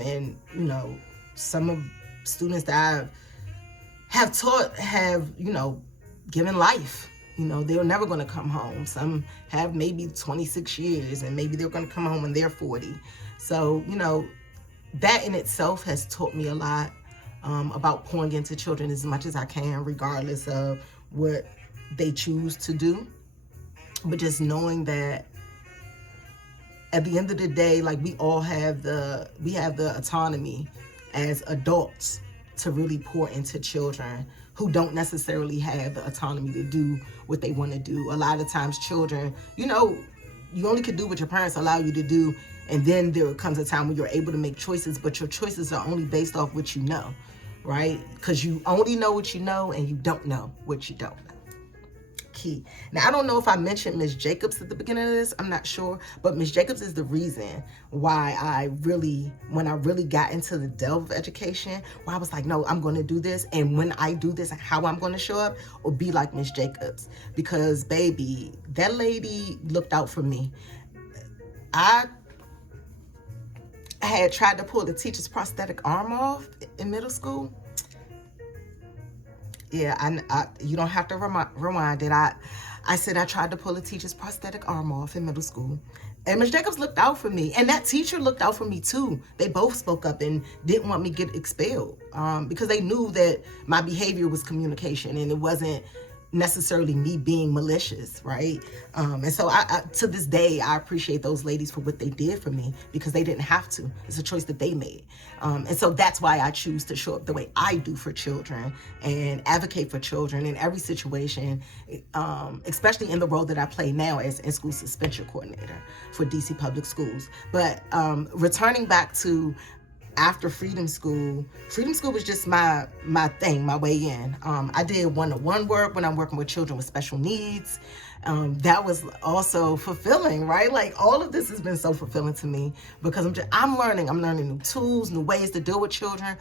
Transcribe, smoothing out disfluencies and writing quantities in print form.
And, you know, some of students that I have taught have, you know, given life. You know, they're never going to come home. Some have maybe 26 years, and maybe they're going to come home when they're 40. So, you know, that in itself has taught me a lot about pouring into children as much as I can, regardless of what they choose to do. But just knowing that at the end of the day, like, we all have the autonomy as adults to really pour into children who don't necessarily have the autonomy to do what they want to do. A lot of times children, you know, you only can do what your parents allow you to do, and then there comes a time when you're able to make choices, but your choices are only based off what you know, right? Because you only know what you know, and you don't know what you don't know. Key. Now, I don't know if I mentioned Miss Jacobs at the beginning of this. I'm not sure, but Miss Jacobs is the reason why when I really got into the delve of education, where I was like, no, I'm going to do this. And when I do this, how I'm going to show up will be like Miss Jacobs, because baby, that lady looked out for me. I had tried to pull the teacher's prosthetic arm off in middle school. Yeah, I you don't have to rewind it. I said I tried to pull a teacher's prosthetic arm off in middle school. And Ms. Jacobs looked out for me. And that teacher looked out for me too. They both spoke up and didn't want me to get expelled because they knew that my behavior was communication, and it wasn't necessarily me being malicious, right? And so I to this day, I appreciate those ladies for what they did for me, because they didn't have to. It's a choice that they made. And so that's why I choose to show up the way I do for children and advocate for children in every situation, especially in the role that I play now as in-school suspension coordinator for DC Public Schools. But returning back to after Freedom School was just my thing, my way in. I did one-to-one work when I'm working with children with special needs. That was also fulfilling, right? Like, all of this has been so fulfilling to me, because I'm learning new tools, new ways to deal with children.